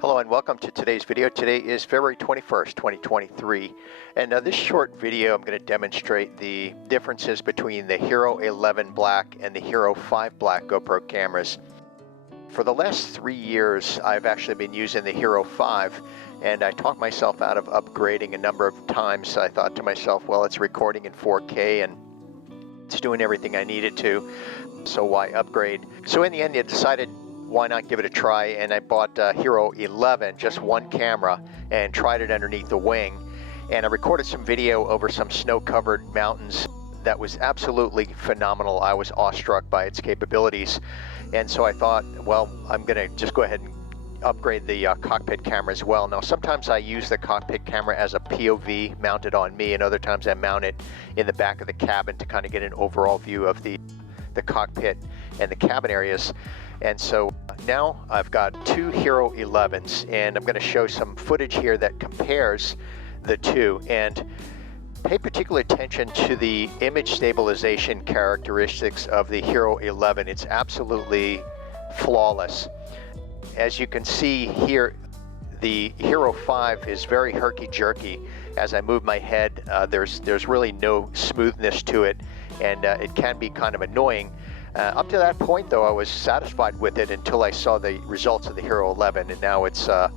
Hello and welcome to today's video. Today is February 21st, 2023. And this short video I'm going to demonstrate the differences between the HERO11 Black and the HERO5 Black GoPro cameras. For the last 3 years I've actually been using the HERO5, and I talked myself out of upgrading a number of times. I thought to myself, well, it's recording in 4K and it's doing everything I needed to, so why upgrade? So in the end I decided, why not give it a try, and I bought HERO11, just one camera, and tried it underneath the wing, and I recorded some video over some snow-covered mountains that was absolutely phenomenal. I was awestruck by its capabilities, and so I thought, well, I'm gonna just go ahead and upgrade the cockpit camera as well. Now sometimes I use the cockpit camera as a POV mounted on me, and other times I mount it in the back of the cabin to kind of get an overall view of the cockpit and the cabin areas. And so now I've got two HERO11s, and I'm going to show some footage here that compares the two, and pay particular attention to the image stabilization characteristics of the HERO11. It's absolutely flawless. As you can see here, the HERO5 is very herky-jerky. As I move my head, there's really no smoothness to it, and it can be kind of annoying. Up to that point, though, I was satisfied with it until I saw the results of the HERO11, and now it's a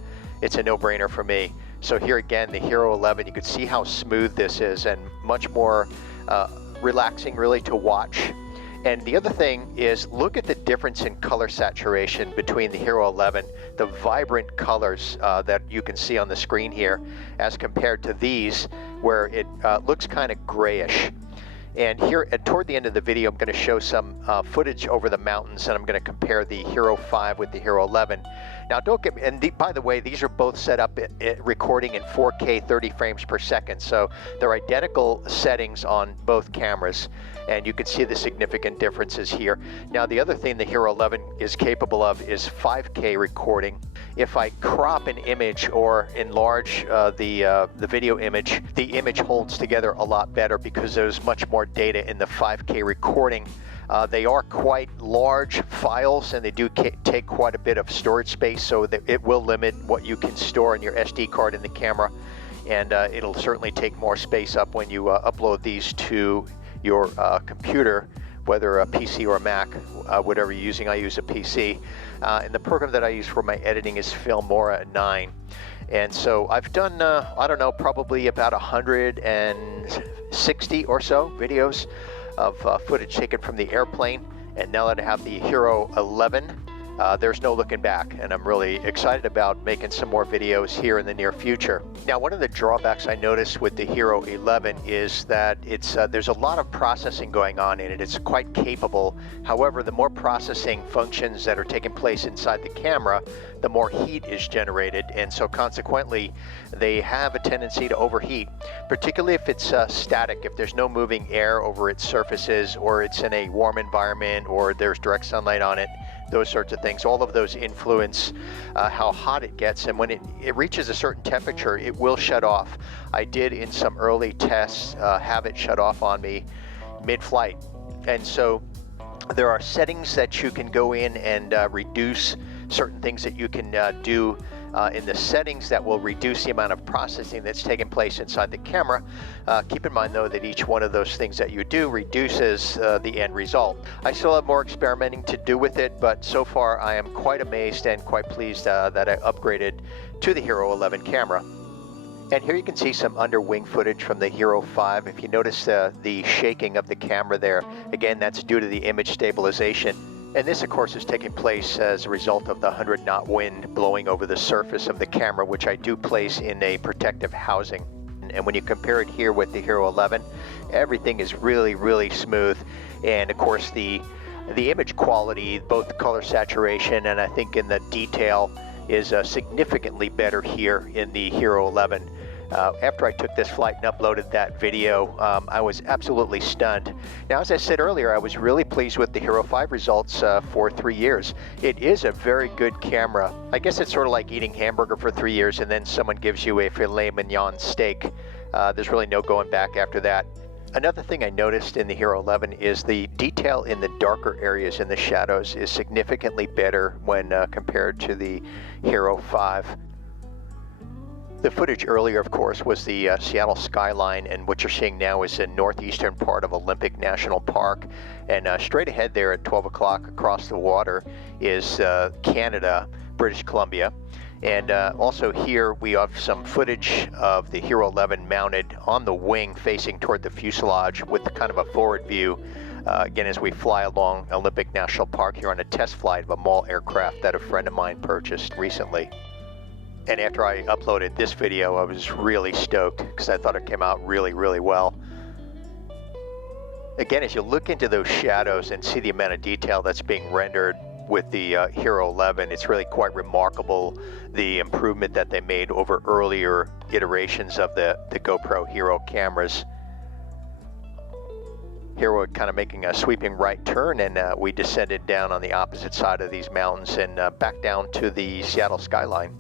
no-brainer for me. So here again, the HERO11, you can see how smooth this is, and much more relaxing, really, to watch. And the other thing is, look at the difference in color saturation between the HERO11, the vibrant colors that you can see on the screen here, as compared to these, where it looks kind of grayish. And here, toward the end of the video, I'm going to show some footage over the mountains, and I'm going to compare the HERO5 with the HERO11. Now, don't get me, and by the way, these are both set up recording in 4K 30 frames per second, so they're identical settings on both cameras, and you can see the significant differences here. Now, the other thing the HERO11 is capable of is 5K recording. If I crop an image or enlarge the video image, the image holds together a lot better because there's much more data in the 5K recording. They are quite large files, and they do take quite a bit of storage space, so that it will limit what you can store in your SD card in the camera, and it'll certainly take more space up when you upload these to your computer, whether a PC or a Mac, whatever you're using. I use a PC, and the program that I use for my editing is Filmora 9. And so I've done, I don't know, probably about 160 or so videos of footage taken from the airplane. And now that I have the HERO11, there's no looking back, and I'm really excited about making some more videos here in the near future. Now, one of the drawbacks I noticed with the HERO11 is that there's a lot of processing going on in it. It's quite capable. However, the more processing functions that are taking place inside the camera, the more heat is generated, and so consequently they have a tendency to overheat, particularly if it's static, if there's no moving air over its surfaces, or it's in a warm environment, or there's direct sunlight on it. Those sorts of things, all of those influence how hot it gets, and when it reaches a certain temperature, it will shut off. I did, in some early tests, have it shut off on me mid-flight. And so there are settings that you can go in and reduce certain things that you can do in the settings that will reduce the amount of processing that's taking place inside the camera. Keep in mind, though, that each one of those things that you do reduces the end result. I still have more experimenting to do with it, but so far I am quite amazed and quite pleased that I upgraded to the HERO11 camera. And here you can see some under-wing footage from the HERO5. If you notice the shaking of the camera there, again, that's due to the image stabilization. And this, of course, is taking place as a result of the 100-knot wind blowing over the surface of the camera, which I do place in a protective housing. And when you compare it here with the HERO11, everything is really, really smooth. And of course, the image quality, both the color saturation and I think in the detail, is significantly better here in the HERO11. After I took this flight and uploaded that video, I was absolutely stunned. Now, as I said earlier, I was really pleased with the HERO5 results for 3 years. It is a very good camera. I guess it's sort of like eating hamburger for 3 years and then someone gives you a filet mignon steak. There's really no going back after that. Another thing I noticed in the HERO11 is the detail in the darker areas in the shadows is significantly better when compared to the HERO5. The footage earlier, of course, was the Seattle skyline, and what you're seeing now is the northeastern part of Olympic National Park. And straight ahead there at 12 o'clock across the water is Canada, British Columbia. And also here we have some footage of the HERO11 mounted on the wing facing toward the fuselage with kind of a forward view, again, as we fly along Olympic National Park here on a test flight of a MAL aircraft that a friend of mine purchased recently. And after I uploaded this video, I was really stoked because I thought it came out really, really well. Again, as you look into those shadows and see the amount of detail that's being rendered with the HERO11, it's really quite remarkable, the improvement that they made over earlier iterations of the GoPro Hero cameras. Here we're kind of making a sweeping right turn, and we descended down on the opposite side of these mountains and back down to the Seattle skyline.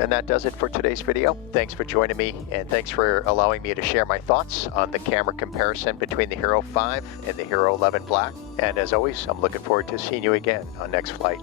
And that does it for today's video. Thanks for joining me, and thanks for allowing me to share my thoughts on the camera comparison between the HERO5 and the HERO11 Black. And as always, I'm looking forward to seeing you again on next flight.